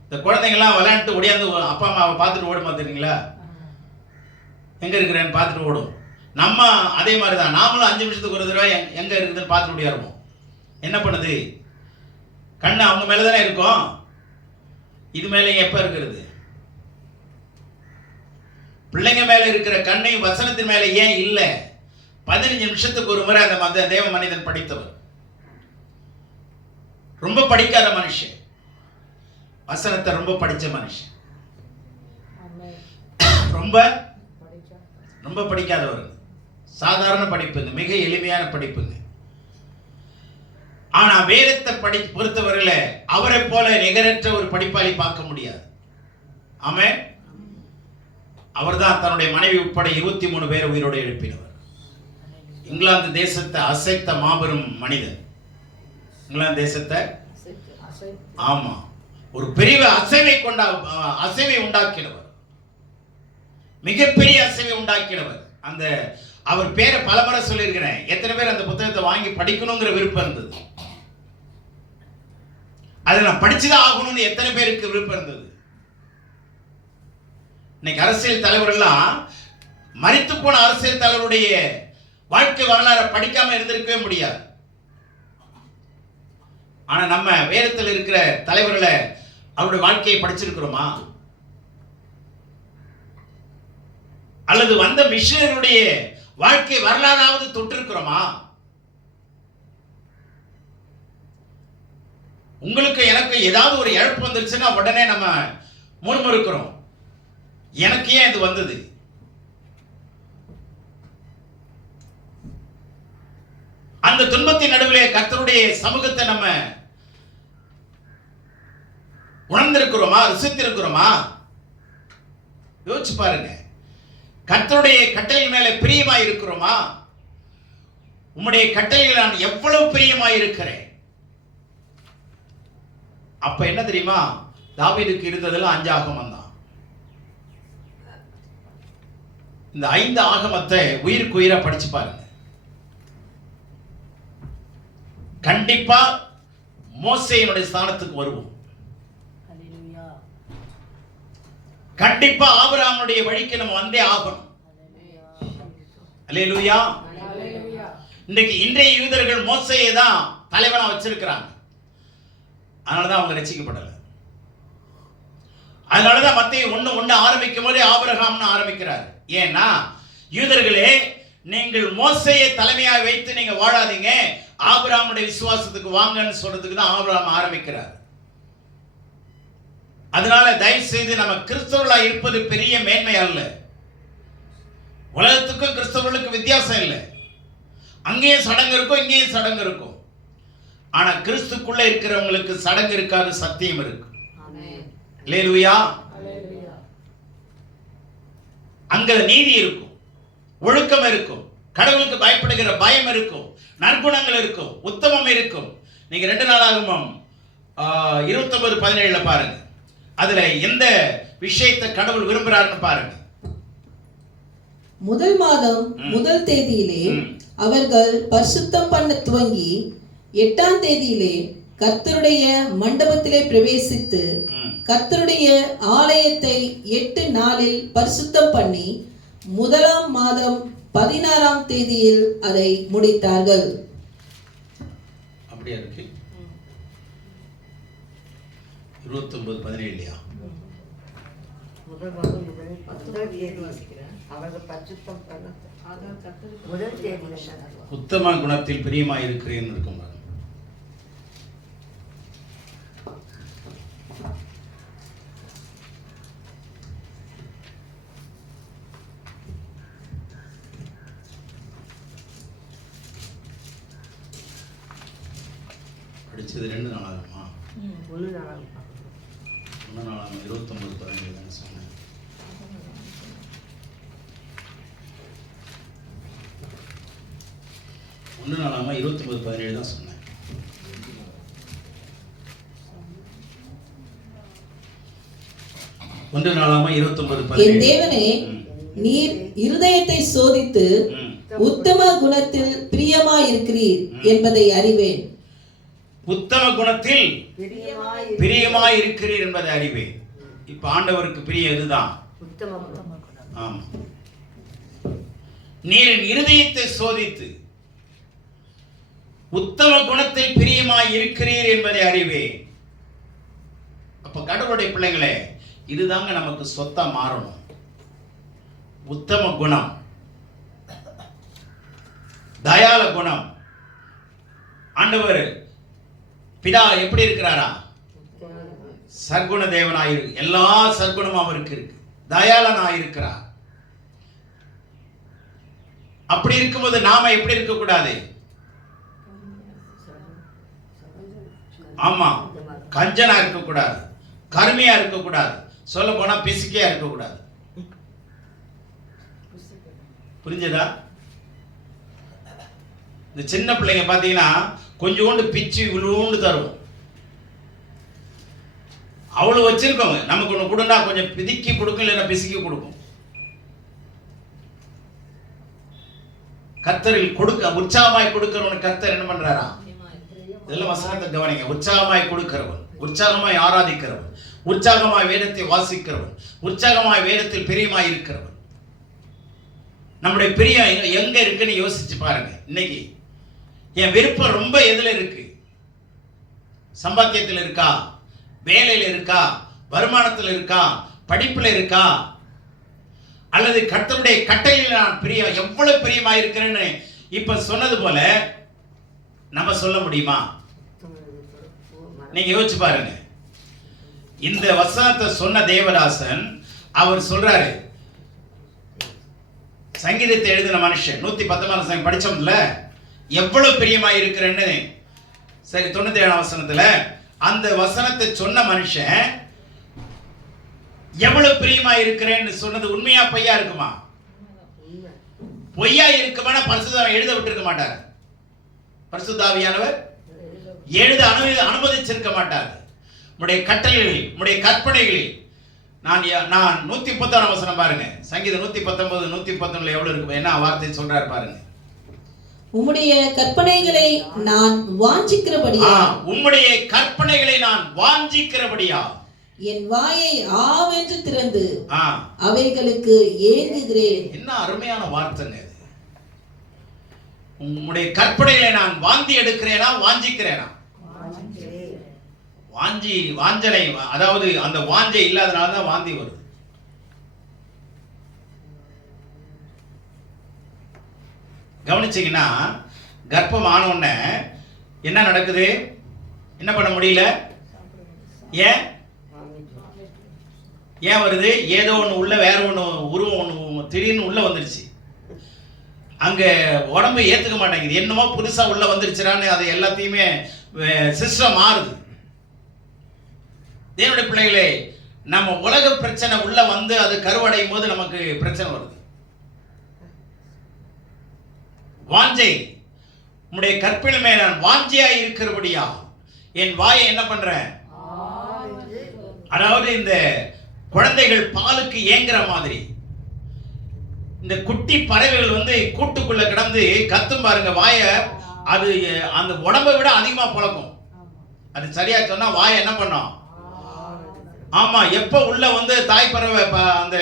இந்த குழந்தைங்கள்லாம் விளையாண்டு ஓடியாந்து அப்பா அம்மாவை பார்த்துட்டு ஓடும் பார்த்துருக்கீங்களா? எங்க இருக்கிறேன்னு பார்த்துட்டு ஓடும். நம்ம அதே மாதிரி தான், நாமளும் 5 நிமிஷத்துக்கு ஒரு தடவை எங்க இருக்குதுன்னு பார்த்துட்டு ஓடியாருவோம். என்ன பண்ணுது? கண்ணு அவங்க மேல தானே இருக்கும். இது மேலே எப்ப இருக்கிறது? பிள்ளைங்க மேல இருக்கிற கண்ணையும் வசனத்தின் மேல ஏன் இல்லை? 15 நிமிஷத்துக்கு ஒரு முறை அந்த தேவ மனிதன் படித்தவர். ரொம்ப படிக்காத மனுஷன், வசனத்தை ரொம்ப படிச்ச மனுஷன். ரொம்ப ரொம்ப படிக்காதவர், சாதாரண படிப்புங்க, மிக எளிமையான படிப்புங்க. ஆனா வேதத்தை பொறுத்தவரையில அவரை போல நிகரற்ற ஒரு படிப்பாளி பார்க்க முடியாது. ஆமென். அவர்தான் தன்னுடைய மனைவி உட்பட 23 பேரை உயிரோடு எழுப்பினவர். இங்கிலாந்து தேசத்தை அசைத்த மாபெரும் மனிதன். இங்கிலாந்து தேசத்தை, ஆமா, ஒரு பெரிய அசைவை உண்டாக்கினவர், மிகப்பெரிய அசைவை உண்டாக்கினவர். அந்த அவர் பேரை பலமுறை சொல்லியிருக்கிறேன். எத்தனை பேர் அந்த புத்தகத்தை வாங்கி படிக்கணுங்கிற விருப்பம் இருந்தது? அதை நான் படிச்சுதான் ஆகணும்னு எத்தனை பேருக்கு விருப்பம் இருந்தது? இன்னைக்கு அரசியல் தலைவர்கள்லாம், மரித்து போன அரசியல் தலைவருடைய வாழ்க்கை வரலாறு படிக்காம இருந்திருக்கவே முடியாது. ஆனா நம்ம வேதத்தில் இருக்கிற தலைவர்களை, அவருடைய வாழ்க்கையை படிச்சிருக்கிறோமா? அல்லது வந்த மிஷனருடைய வாழ்க்கை வரலாறாவது தொட்டிருக்கிறோமா? உங்களுக்கு எனக்கு ஏதாவது ஒரு இழப்பு வந்துருச்சுன்னா உடனே நம்ம முறுமுறுக்கிறோம். எனக்கு ஏன் இது வந்தது? அந்த துன்பத்தின் நடுவிலே கர்த்தருடைய சமூகத்தை நம்ம உணர்ந்திருக்கிறோமா? ருசித்திருக்கிறோமா? யோசிச்சு பாருங்க. கர்த்தருடைய கட்டளையின் மேலே பிரியமாய் இருக்கிறோமா? உம்முடைய கட்டளையில் நான் எவ்வளவு பிரியமாய் இருக்கிறேன். அப்ப என்ன தெரியுமா? தாவீதுக்கு இருந்ததெல்லாம் 5 ஆகமம் தான். இந்த 5 ஆகமத்தை உயிருக்கு உயிரா படிச்சு பாருங்க. கண்டிப்பா மோசேயினுடைய ஸ்தானத்துக்கு வருவோம். கண்டிப்பா ஆபிரகாமுடைய வழிக்கு நம்ம வந்தே ஆகணும். அல்லேலூயா. இன்னைக்கு இன்றைய யூதர்கள் மோசேயை தான் தலைவனா வச்சிருக்கிறாங்க. அதனாலதான் அவங்க ரட்சிக்கப்படல. அதனாலதான் மத்தேயு 1:1 ஆரம்பிக்கும் போதே ஆபிரகாம்னு ஆரம்பிக்கிறார். ஏன்னா யூதர்களே, நீங்கள் மோசேயை தலைமையாக வைத்து நீங்க வாழாதீங்க, ஆபிரகாமுடைய விசுவாசத்துக்கு வாங்கன்னு சொல்றதுக்கு தான் ஆபிரகாம் ஆரம்பிக்கிறார். அதனால தயவு செய்து நம்ம கிறிஸ்தவர்களாக இருப்பது பெரிய மேன்மை அல்ல. உலகத்துக்கும் கிறிஸ்தவர்களுக்கும் வித்தியாசம் இல்லை. அங்கேயும் சடங்கு இருக்கும், இங்கேயும் சடங்கு இருக்கும். ஆனா கிறிஸ்துக்குள்ள இருக்கிறவங்களுக்கு சடங்கு இருக்காது, சத்தியம் இருக்கு. அல்லேலூயா. அங்க நீதி இருக்கும், ஒழுக்கம் இருக்கும், கடவுளுக்கு பயப்படுகிற பயம் இருக்கும், நற்குணங்கள் இருக்கும், உத்தமம் இருக்கும். நீங்க 2 நாளாகமம் 29:17 பாருங்க. அதுல எந்த விஷயத்தை கடவுள் விரும்புறாருன்னு பாருங்க. முதல் மாதம் முதல் தேதியிலே அவர்கள் பரிசுத்தம் பண்ண துவங்கி 8ஆம் தேதியிலே கர்த்தருடைய மண்டபத்திலே பிரவேசித்து கர்த்தருடைய ஆலயத்தை 8 நாளில் பரிசுத்தம் பண்ணி 1ஆம் மாதம் 16ஆம் தேதியில் அதை முடித்தார்கள். அப்படியா இருக்கு? 29:17 இல்லையா? முதல் மாதம் முதல் தேதி அவர்கள் பரிசுத்தம் பண்ண முதல் தேதி உத்தம குணத்தில் பிரியமாய் இருக்கிறேன் இருக்கும். படிச்சது 2 நாளாகுமா? 1 நாளாகும். 1 நாளாகும். 29:17 தானே சொன்னேன். ஒன்று நாளாமா 29:17 தான் சொன்னேன். ஒன்று நாளாமா 29:17. என் தேவனே, நீர் இருதயத்தை சோதித்து உத்தம குணத்தில் பிரியமாயிருக்கிறீர் என்பதை அறிவேன். உத்தம குணத்தில் பிரியமாய் இருக்கிறீர் என்பதை அறிவேன். இப்ப ஆண்டவருக்கு பிரியம் இதுதான், உத்தம குணம். ஆமா. நீரின் இருதயத்தை சோதித்து உத்தம குணத்தில் பிரியமாய் இருக்கிறீர் என்பதை அறிவேன். அப்ப கடவுளுடைய பிள்ளைகளே, இதுதாங்க நமக்கு சொத்தா மாறணும். உத்தம குணம், தயால குணம். ஆண்டவர் பிதா எப்படி இருக்கிறாரா? சர்க்குண தேவனாயிரு, எல்லா சர்க்குணமும் அவருக்கு இருக்கு. தயாளனாயிருக்கிறார். அப்படி இருக்கும்போது நாம எப்படி இருக்க கூடாது? ஆமா, கஞ்சனா இருக்க கூடாது, கருமையா இருக்க கூடாது, சொல்ல போனா பிசிக்கையா இருக்க கூடாது. புரிஞ்சதா? இந்த சின்ன பிள்ளைங்க பாத்தீங்கன்னா கொஞ்சோண்டு பிச்சு இவ்வளோண்டு தரும். அவ்வளவு வச்சிருக்கோங்க. நமக்கு ஒண்ணு கொடுனா கொஞ்சம் பிதிக்கி கொடுக்கும், இல்லைன்னா பிசுக்கி கொடுக்கும். கர்த்தரில் கொடுக்க உற்சாகமாய் கொடுக்கிறவன் கர்த்தர் என்ன பண்றாரா? இதெல்லாம் வசனத்தை கவனிங்க. உற்சாகமாய் கொடுக்கிறவன், உற்சாகமாய் ஆராதிக்கிறவன், உற்சாகமாய் வேதத்தை வாசிக்கிறவன், உற்சாகமாய் வேதத்தில் பிரியமாய் இருக்கிறவன். நம்முடைய பிரியம் எங்க இருக்குன்னு யோசிச்சு பாருங்க. இன்னைக்கு என் விருப்பம் ரொம்ப எதுல இருக்கு? சம்பாத்தியத்தில் இருக்கா? வேலையில இருக்கா? வருமானத்தில் இருக்கா? படிப்புல இருக்கா? அல்லது கர்த்தருடைய கட்டளையில் நான் பிரியம் எவ்வளவு பிரியமாய் இருக்கிறேன்னு இப்ப சொன்னது போல நம்ம சொல்ல முடியுமா? நீங்க யோசிச்சு பாருங்க. இந்த வசனத்தை சொன்ன தேவதாசன் அவர் சொல்றாரு, சங்கீதத்தை எழுதின மனுஷன் 119 படிச்சோம்ல, எவ்வளவு பிரியமாய் இருக்கிறேன்னு. சரி, 97 வசனத்துல அந்த வசனத்தை சொன்ன மனுஷன் எவ்வளவு பிரியமாய் இருக்கிறேன்னு சொன்னது உண்மையா பொய்யா இருக்குமா? பொய்யா இருக்குமானா பரிசுத்தம் எழுத விட்டிருக்க மாட்டார். பரிசுத்தாவியானவர் எழுத அனுமதிச்சிருக்க மாட்டார். உடைய கட்டளைகளில், உடைய கற்பனைகளில் நான் 136 வசனம் பாருங்க. சங்கீதம் 119 119 எவ்வளவு இருக்கு? என்ன வார்த்தை சொல்றாரு பாருங்க. உம்முடைய கற்பனைகளை நான் வாஞ்சிக்கிறபடியா, உம்முடைய கற்பனைகளை நான் வாஞ்சிக்கிறபடியா என் வாயை ஆவென்று திறந்து அவைகளுக்கு ஏங்குகிறேன். என்ன அருமையான வார்த்தைங்க இது. உம்முடைய கற்பனைகளை நான் வாந்தி எடுக்கிறேனா வாஞ்சிக்கிறேனா? வாஞ்சனை, அதாவது அந்த வாஞ்சை இல்லாதனால தான் வாந்தி வருது. கவனிச்சீங்கன்னா கர்ப்பம் ஆன உடனே என்ன நடக்குது? என்ன பண்ண முடியல? ஏன் வருது? ஏதோ ஒன்று உள்ள வேற ஒன்று உருவம் ஒன்று திடீர்னு உள்ள வந்துருச்சு. அங்க உடம்பு ஏத்துக்க மாட்டேங்குது. என்னமோ புதுசா உள்ள வந்துருச்சுறான்னு அது எல்லாத்தையுமே சிஸ்டம் மாறுது. தேவனுடைய பிள்ளைகளே, நம்ம உலக பிரச்சனை உள்ள வந்து அது கருவடையும் போது நமக்கு பிரச்சனை வருது. வாஞ்சை, உம்முடைய கற்பின் மேல் நான் வாஞ்சையாய் இருக்கிறபடியா என் வாயை என்ன பண்றேன்? அதாவது இந்த குழந்தைகள் பாலுக்கு ஏங்குற மாதிரி இந்த குட்டி பறவைகள் வந்து கூட்டுக்குள்ள கிடந்து கத்தும் பாருங்க, வாய அது அந்த உடம்பை விட அதிகமா பழக்கும். அது சரியா சொன்னா வாய என்ன பண்ணும்? ஆமா, எப்ப உள்ள வந்து தாய் பறவை அந்த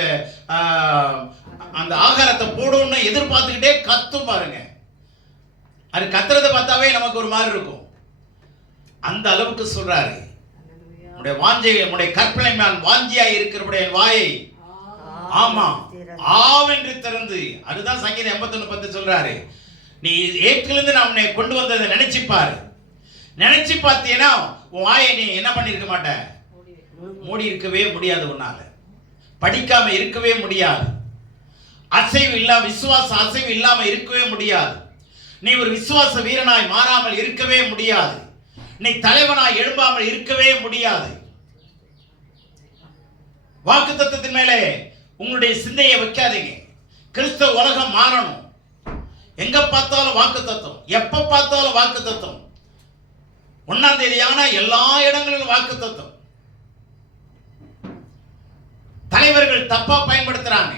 அந்த ஆகாரத்தை போடும்னு எதிர்பார்த்துக்கிட்டே கத்தும் பாருங்க. அது கத்துறதை பார்த்தாவே நமக்கு ஒரு மாதிரி இருக்கும். அந்த அளவுக்கு சொல்றாரு, உடைய வாஞ்சை, உடைய கற்பனை நான் வாஞ்சியாய் இருக்கிறபடிய வாயை ஆமா ஆவென்று திறந்து. அதுதான் சங்கீதம் 81:10 சொல்றாரு. நீ ஏற்றிலிருந்து நான் உன்னை கொண்டு வந்ததை நினைச்சு பாரு. நினைச்சு பார்த்தீங்கன்னா உன் வாயை நீ என்ன பண்ணிருக்க மாட்ட? மூடி இருக்கவே முடியாது. உன்னால படிக்காம இருக்கவே முடியாது. அசைவு இல்லாம, விசுவாச அசைவு இல்லாம இருக்கவே முடியாது. நீ ஒரு விசுவாச வீரனாய் மாறாமல் இருக்கவே முடியாது. நீ தலைவனாய் எழும்பாமல் இருக்கவே முடியாது. வாக்குத்தத்தத்தின் மேலே உங்களுடைய சிந்தையை வைக்காதீங்க. கிறிஸ்தவ உலகம் மாறணும். எங்க பார்த்தாலும் வாக்குத்தத்தம், எப்ப பார்த்தாலும் வாக்குத்தத்தம். 1ஆம் தேதி ஆனா எல்லா இடங்களிலும் வாக்குத்தத்தம். தலைவர்கள் தப்பா பயன்படுத்துறாங்க.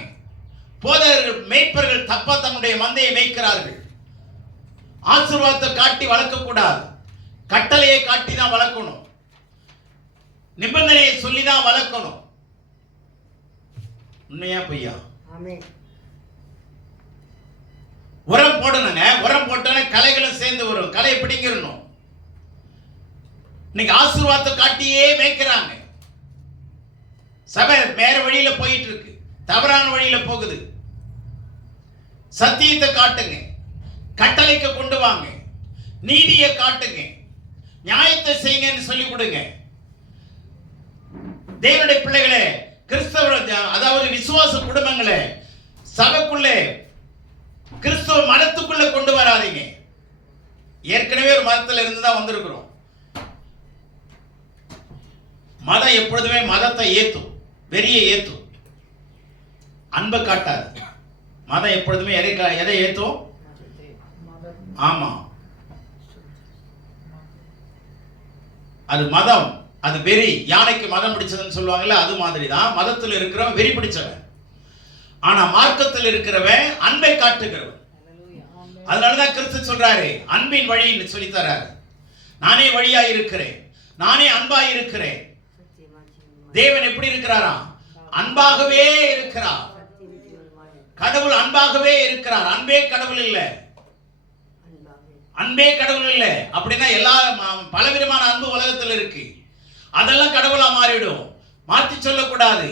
போதகர்கள், மேய்ப்பர்கள் தப்பா தன்னுடைய மந்தையை மேய்க்கிறார்கள். ஆசீர்வாதத்தை காட்டி வளர்க்க கூடாது. கட்டளையை காட்டி தான் வளர்க்கணும். நிபந்தனையை சொல்லி தான் வளர்க்கணும். உண்மையா பொய்யா? உரம் போடணுங்க. உரம் போட்டோன்னே களைகளும் சேர்ந்து வரும். களையை பிடிங்கிடணும். இன்னைக்கு ஆசீர்வாதத்தை காட்டியே மேய்க்கிறாங்க. சபை வேற வழியில போயிட்டு இருக்கு, தவறான வழியில போகுது. சத்தியத்தை காட்டுங்க, கட்டளைக்கு கொண்டு வாங்க, நீதியை காட்டுங்க, நியாயத்தை செய்யுங்கன்னு சொல்லி கொடுங்க. தேவனுடைய பிள்ளைகளே, கிறிஸ்தவ அதாவது விசுவாச குடும்பங்களே, சபைக்குள்ளே கிறிஸ்தவ மதத்துக்குள்ள கொண்டு வராதீங்க. ஏற்கனவே ஒரு மதத்தில் இருந்து தான் வந்திருக்கிறோம். மதம் எப்பொழுதுமே மதத்தை ஏத்தும், வெறியை ஏத்தும், அன்பை காட்டாது. மதம் எப்பொழுதுமே எதை ஏத்தும்? ஆமா, அது மதம், அது வெறி. யானைக்கு மதம் பிடிச்சதுன்னு சொல்லுவாங்கல்ல, அது மாதிரி தான் மதத்தில் இருக்கிறவன் வெறி பிடிச்சவன். ஆனா மார்க்கத்தில் இருக்கிறவன் அன்பை காட்டுகிறவன். அதனாலதான் கிறிஸ்து சொல்றாரு, அன்பின் வழின்னு சொல்லி தராரு. நானே வழியா இருக்கிறேன், நானே அன்பா இருக்கிறேன். தேவன் எப்படி இருக்கிறாரா? அன்பாகவே இருக்கிறார். கடவுள் அன்பாகவே இருக்கிறார். அன்பே கடவுள் இல்லை, அன்பே கடவுள் இல்லை. அப்படின்னா எல்லா பலவிதமான அன்பு உலகத்தில் இருக்கு. அதெல்லாம் கடவுளா மாறிடும். மாற்றி சொல்லக்கூடாது.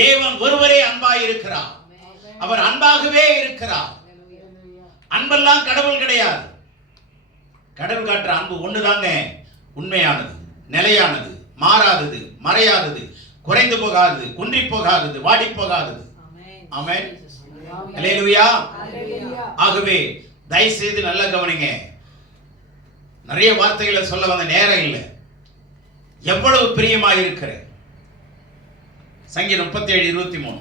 தேவன் ஒருவரே அன்பாய் இருக்கிறார். அவர் அன்பாகவே இருக்கிறார். அன்பெல்லாம் கடவுள் கிடையாது. கடவுள் காட்டுற அன்பு ஒண்ணுதாங்க உண்மையானது, நிலையானது, மாறாதது, மறையாதது, குறைந்து போகாதது, குன்றி போகாதது, வாடி போகாதது. ஆமென். அல்லேலூயா. ஆகவே தயவு செய்து நல்ல கவனிங்க. நிறைய வார்த்தைகளை சொல்ல வந்த நேரம் இல்லை. எவ்வளவு பிரியமாக இருக்கிற சங்கீதம் 37:23.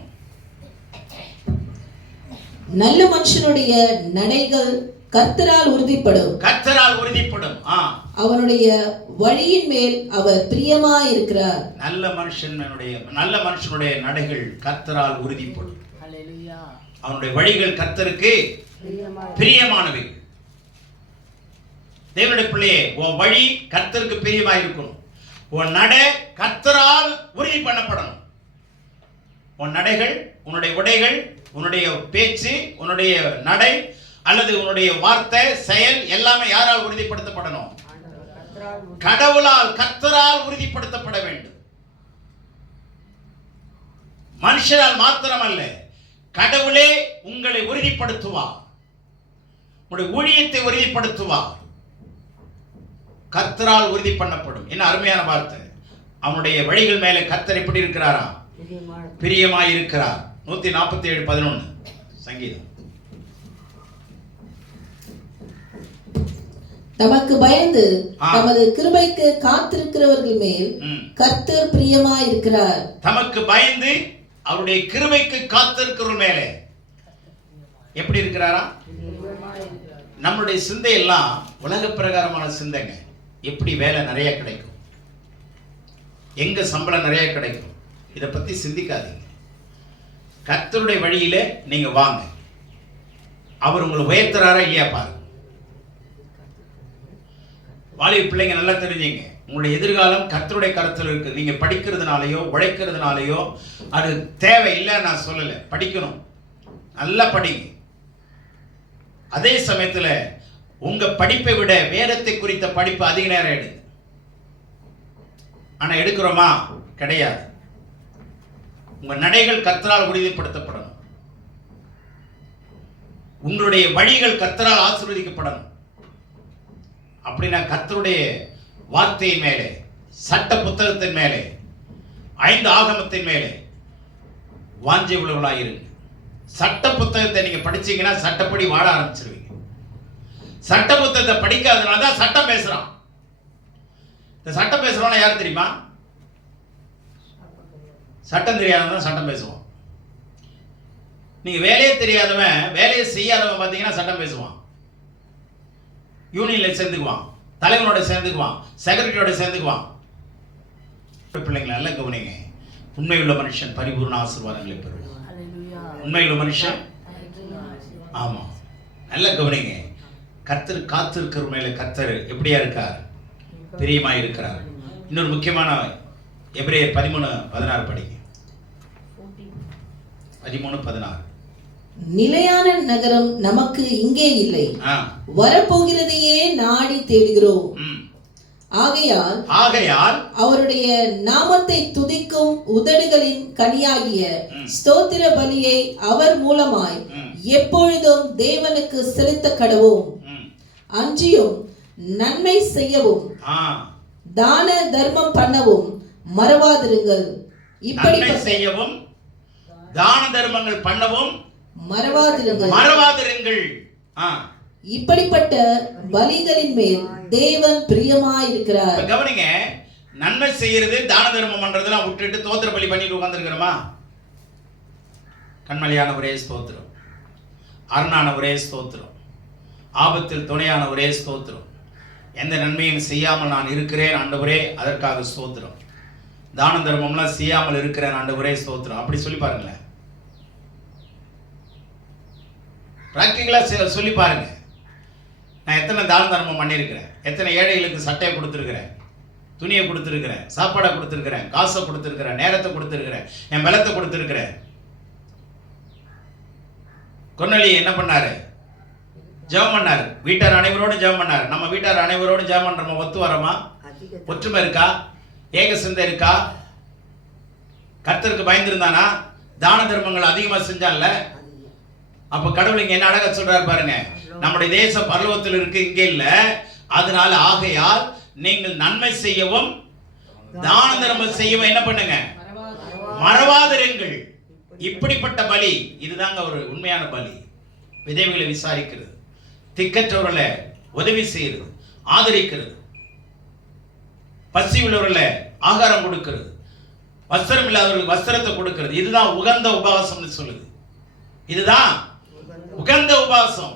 நல்ல மனுஷனுடைய நடைகள் கர்த்தரால் உறுதிப்படும். கர்த்தரால் உறுதிப்படும். அவனுடைய வழியின் மேல் அவர் பிரியமாய் இருக்கிறார். நல்ல மனுஷனுடைய நடைகள் கர்த்தரால் உறுதிப்படும். ஹல்லேலூயா. அவனுடைய வழிகள் கர்த்தருக்கு பிரியமானவை. தேவனுடைய பிள்ளையே, உன் வழி கர்த்தருக்கு பிரியமாய் இருக்கணும். உன் நடை கர்த்தரால் உறுதி பண்ணப்படணும். உன் நடைகள், உன்னுடைய உடைகள், உன்னுடைய பேச்சு, உன்னுடைய நடை அல்லது உன்னுடைய வார்த்தை, செயல் எல்லாமே யாரால் உறுதிப்படுத்தப்படணும்? கடவுளால், கர்த்தரால் உறுதிப்படுத்தப்பட வேண்டும். மனுஷரால் மாத்திரமல்ல, கடவுளே உங்களை உறுதிப்படுத்துவார். உங்களுடைய ஊழியத்தை உறுதிப்படுத்துவார். கர்த்தரால் உறுதி பண்ணப்படும். என்ன அருமையான வார்த்தை. அவனுடைய வழிகள் மேலே கர்த்தர் எப்படி இருக்கிறாரா? பிரியமாய் இருக்கிறார். 147:11 சங்கீதம். தமக்கு பயந்து தமது கிருபைக்கு காத்திருக்கிறவர்கள் மேல் கர்த்தர் பிரியமாயிருக்கிறார். தமக்கு பயந்து அவருடைய கிருபைக்கு காத்திருக்கிறவர்கள் மேலே எப்படி இருக்கிறாரா? நம்மளுடைய சிந்தை எல்லாம் உலக பிரகாரமான சிந்தைங்க. எப்படி வேலை நிறைய கிடைக்கும், எங்க சம்பளம் நிறைய கிடைக்கும், இதை பத்தி சிந்திக்காதீங்க. கர்த்தருடைய வழியில நீங்க வாங்க. அவர் உங்களை உயர்த்துறாரா இல்லையா பாருங்க. வாலிப பிள்ளைங்க நல்லா தெரிஞ்சுங்க, உங்களுடைய எதிர்காலம் கர்த்தருடைய கருத்தில் இருக்கு. நீங்க படிக்கிறதுனாலயோ உழைக்கிறதுனாலயோ அது தேவையில்லை நான் சொல்லல. படிக்கணும், நல்லா படிங்க. அதே சமயத்துல உங்க படிப்பை விட வேதத்தை குறித்த படிப்பு அதிக நேரம் எடுங்க. ஆனா எடுக்கிறோமா? கிடையாது. உங்க நடைகள் கர்த்தரால் உறுதிப்படுத்தப்படணும். உங்களுடைய வழிகள் கர்த்தரால் ஆசீர்வதிக்கப்படணும். அப்படின்னா கர்த்தருடைய வார்த்தையின் மேலே, சட்ட புத்தகத்தின் மேலே, 5 ஆகமத்தின் மேலே வாஞ்சை உள்ளவர்களாக இருங்க. சட்ட புத்தகத்தை நீங்க படிச்சீங்கன்னா சட்டப்படி வாழ ஆரம்பிச்சிருவீங்க. சட்ட புத்தகத்தை படிக்காதனால தான் சட்டம் பேசுறான். இந்த சட்டம் பேசுறவனா யார் தெரியுமா? சட்டம் தெரியாதவன் சட்டம் பேசுவான். நீங்க வேலையே தெரியாதவன், வேலையை செய்யாதவன் பார்த்தீங்கன்னா சட்டம் பேசுவான். யூனியன்ல சேர்ந்துக்குவான், தலைவனோட சேர்ந்துக்குவான், செக்ரட்டரியோட சேர்ந்துக்குவான். பிள்ளைங்களை நல்லா கவனிங்க. உண்மையுள்ள மனுஷன் பரிபூர்ண ஆசீர்வாதங்களை பெறுவான். உண்மையுள்ள மனுஷன், ஆமா, நல்லா கவனிங்க. கர்த்தர் காத்திருக்கிற மேல கர்த்தர் எப்படியா இருக்கார்? பிரியமா இருக்கிறார். இன்னொரு முக்கியமான எபிரேயர் 13:16 படிங்க. 13:16. நிலையான நகரம் நமக்கு இங்கே இல்லை, வரப்போகிறதையே நாடி தேடுகிறோம். ஆகையால் அவருடைய நாமத்தை துதிக்கும் உதடுகளின் கனியாகிய ஸ்தோத்திர பலியை அவர் மூலமாய் எப்பொழுதும் தேவனுக்கு செலுத்த கடவோம். அன்றியும் நன்மை செய்யவும் தான தர்மம் பண்ணவும் மறவாதிருங்கள். இப்படி செய்யவும் தான தர்மங்கள் பண்ணவும் மறவாதிருங்கள். இப்படிப்பட்ட பலிகளின் மேல் தேவன் பிரியமாயிருக்கிறார். கவனிங்க, நன்மை செய்யறது தான தர்மம் பண்றதெல்லாம் விட்டுட்டு தோத்திர பலி பண்ணிட்டு உட்கார்ந்துருக்கிறோமா? கண்மலையான ஒரே ஸ்தோத்திரம், அரணான ஒரே ஸ்தோத்திரம், ஆபத்தில் துணையான ஒரே ஸ்தோத்திரம், எந்த நன்மையும் செய்யாமல் நான் இருக்கிறேன் ஆண்டவரே, அதற்காக ஸ்தோத்திரம். தான தர்மம்லாம் செய்யாமல் இருக்கிறேன் ஆண்டவரே ஸ்தோத்திரம். அப்படி சொல்லி பாருங்களேன். பிராக்டிகலா சொல்லி பாருங்க. நான் எத்தனை தான தர்மம் பண்ணியிருக்கிறேன், எத்தனை ஏழைகளுக்கு சட்டையை கொடுத்துருக்கிறேன், துணியை கொடுத்துருக்கிறேன், சாப்பாடை கொடுத்துருக்கிறேன், காசை கொடுத்துருக்கிறேன், நேரத்தை கொடுத்துருக்கிறேன், என் பலத்தை கொடுத்துருக்கிறேன். கொன்னலி என்ன பண்ணாரு? ஜெபம் பண்ணாரு. வீட்டார் அனைவரோடும் ஜெபம் பண்ணாரு. நம்ம வீட்டார் அனைவரோடும் ஜெபம் பண்றோமா? ஒத்து வரோமா? ஒற்றுமை இருக்கா? ஏக சிந்தை இருக்கா? கர்த்தருக்கு பயந்திருந்தானா? தான தர்மங்கள் அதிகமா செஞ்சான்ல? அப்ப கடவுள் இங்க என்ன அழகா சொல்றாரு பாருங்க. நம்முடைய தேசம் பரலோகத்தில் இருக்கு, இங்கே இல்ல. அதனால ஆகையால் நீங்கள் நன்மை செய்யவும் தான தர்மம் செய்யவும் என்ன பண்ணுங்க? மறவாதிருங்கள். இப்படிப்பட்ட பலி இதுதாங்க ஒரு உண்மையான பலி. விதவைகளை விசாரிக்கிறது, திக்கற்றவர்களை உதவி செய்யறது, ஆதரிக்கிறது, பசி உள்ளவர்களை ஆகாரம் கொடுக்கிறது, வஸ்திரம் இல்லாதவர்களுக்கு வஸ்திரத்தை கொடுக்கிறது. இதுதான் உகந்த உபவாசம்னு சொல்லுது. இதுதான் உகந்த உபவாசம்.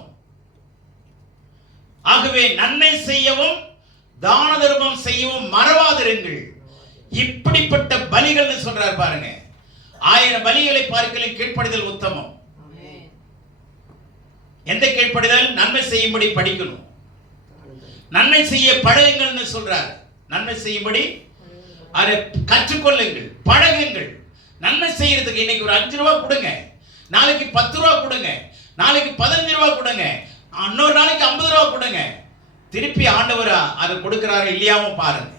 ஆகவே நன்மை செய்யவும் தான தர்மம் செய்யவும் மறவாதிருங்கள். இப்படிப்பட்ட பலிகள் சொல்றார் பாருங்க. 1000 பலிகளை பார்க்கலும் கீழ்ப்படிதல் உத்தமம். எந்த கீழ்ப்படிதல்? நன்மை செய்யும்படி படிக்கணும், நன்மை செய்ய பழகுங்கள்னு சொல்றார். நன்மை செய்யும்படி அதை கற்றுக்கொள்ளுங்கள், பழகுங்கள். நன்மை செய்யறதுக்கு இன்னைக்கு ஒரு 5 ரூபா கொடுங்க, நாளைக்கு 10 ரூபா கொடுங்க, நாளைக்கு 15 ரூபா கொடுங்க, இன்னொரு நாளைக்கு 50 ரூபா கொடுங்க. திருப்பி ஆண்டவர் அதை கொடுக்கிறாரு இல்லையாவும் பாருங்க.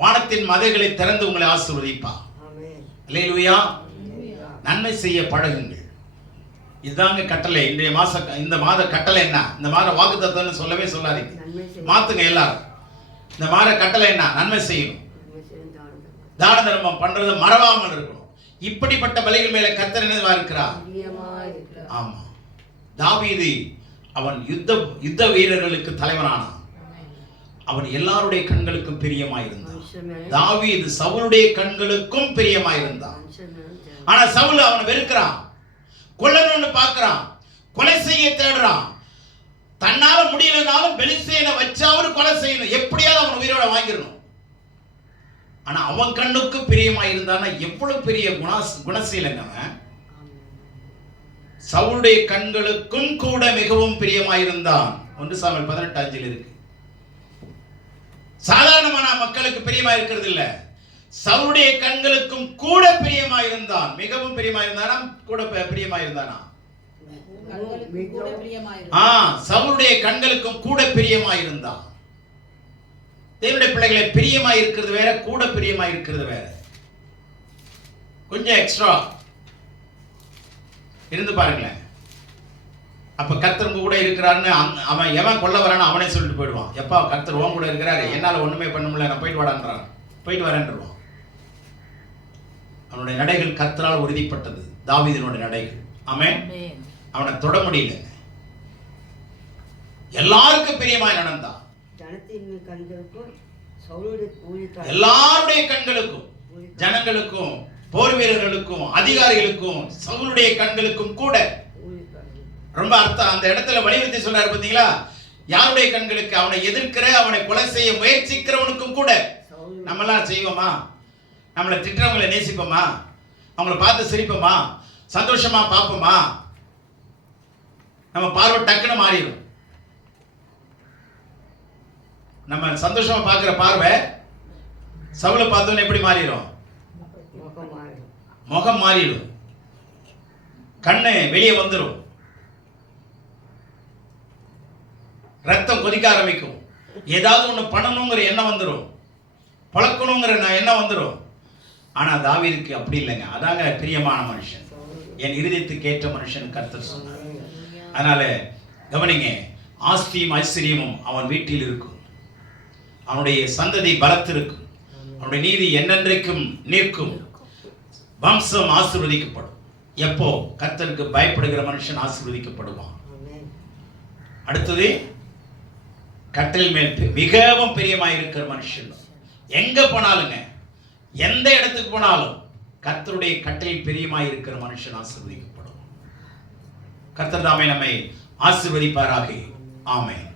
வானத்தின் மதைகளை திறந்து உங்களை ஆசீர்வதிப்பா. அல்லேலூயா. நன்மை செய்ய பழகுங்கள். இதுதாங்க கட்டளை. இந்த மாத கட்டளை என்ன? இந்த மாத வாக்குத்தத்தம்னு சொல்லவே சொல்லாதீங்க, மாத்துங்க எல்லாரும். இந்த மாத கட்டளை என்ன? நன்மை செய்யணும், தான தர்மம் பண்றது மறவாமல் இருக்கணும். இப்படிப்பட்ட பலிகள் மேல கர்த்தர் என்னவா இருக்கிறார்? ஆமா. தாவீது அவன் யுத்த வீரர்களுக்கு தலைவனானான். அவன் எல்லாருடைய கண்களுக்கும் பிரியமாயிருந்தான். தாவீது சவுலுடைய கண்களுக்கும் பிரியமாயிருந்தான். ஆனா சவுல் அவனை வெறுக்கிறான், கொல்லணும்னு பார்க்கிறான், கொலை செய்ய தேடுறான். தன்னால முடியலனாலும் பெலிஸ்தேனை வச்சாவது கொலை செய்யணும், எப்படியாவது அவன் உயிரோட வாங்கிடணும். ஆனா அவன் கண்ணுக்கு பிரியமாயிருந்தான்னா எவ்வளவு பெரிய குணசீலங்க அவன். சவுலுடைய கண்களுக்கும் கூட மிகவும் பிரியமாயிருந்தான். 1 சாமுவேல் 18:5 இருக்கு. சாதாரணமான மக்களுக்கு பிரியமா இருக்கிறது இல்ல, சவுலுடைய கண்களுக்கும் கூட பிரியமாயிருந்தான். மிகவும் பிரியமாயிருந்தானா, கூட பிரியமாயிருந்தானா? சவுலுடைய கண்களுக்கும் கூட பிரியமாயிருந்தான். தேவனுடைய பிள்ளைகளை பிரியமா இருக்கிறது வேற, கூட பிரியமா இருக்கிறது வேற. கொஞ்சம் எக்ஸ்ட்ரா இருந்து பாருங்களேன். அப்ப கர்த்தர் கூட இருக்கிறாருன்னு அவன் எவன் கொல்ல வரானோ அவனே சொல்லிட்டு போயிடுவான். எப்பா கர்த்தர் உன் கூட இருக்கிறாரு, என்னால ஒண்ணுமே பண்ண முடியல, நான் போயிட்டு வாடான்றான், போயிட்டு வரேன்றான். அவனுடைய நடைகள் கர்த்தரால் உறுதிப்பட்டது. தாவீதினுடைய நடைகள், ஆமென். அவனை தொட முடியல, எல்லாருக்கும் பிரியமாய் நடந்தான். எல்லாருடைய கண்களுக்கும், ஜனங்களுக்கும், போர் வீரர்களுக்கும், அதிகாரிகளுக்கும், சவுலுடைய கண்களுக்கும் கூட. ரொம்ப அர்த்தம் அந்த இடத்துல வலியுறுத்தி சொல்றாரு பாத்தீங்களா? யாருடைய கண்களுக்கு? அவனை எதிர்க்கிற, அவனை கொலை செய்ய முயற்சிக்கிறவனுக்கும் கூட. நம்ம எல்லாம் செய்வோமா? நம்மளை திட்டுறவங்களை நேசிப்போமா? அவங்கள பார்த்து சிரிப்போமா? சந்தோஷமா பார்ப்போமா? நம்ம பார்வை டக்குன்னு மாறிடும். நம்ம சந்தோஷமா பார்க்கிற பார்வை சவுலை பார்த்தோன்னு எப்படி மாறிடும்? முகம் மாறிடும், கண்ணு வெளியே வந்துடும், ரத்தம் கொதிக்க ஆரம்பிக்கும், ஏதாவது ஒண்ணு பண்ணணுங்கிற எண்ணம் வந்துடும், பழக்கணுங்கிற எண்ணம் வந்துடும். ஆனா தாவீதுக்கு அப்படி இல்லைங்க. அதாங்க பிரியமான மனுஷன், என் இருதயத்துக்கு ஏற்ற மனுஷன் கர்த்தர் சொன்னார். அதனால கவனிங்க, ஆஸ்தியும் ஐஸ்வர்யமும் அவன் வீட்டில் இருக்கும், அவனுடைய சந்ததி பலத்திருக்கும், அவனுடைய நீதி என்னென்றைக்கும் நிற்கும், வம்சம் ஆசீர்வதிக்கப்படும். எப்போ? கர்த்தருக்கு பயப்படுகிற மனுஷன் ஆசீர்வதிக்கப்படுவான். அடுத்தது, கட்டில் மேல் மிகவும் பிரியமாயிருக்கிற மனுஷன். எங்க போனாலுங்க, எந்த இடத்துக்கு போனாலும் கர்த்தருடைய கட்டில் பிரியமாயிருக்கிற மனுஷன் ஆசீர்வதிக்கப்படும். கர்த்தர் தாமே நம்மை ஆசீர்வதிப்பாராக. ஆமென்.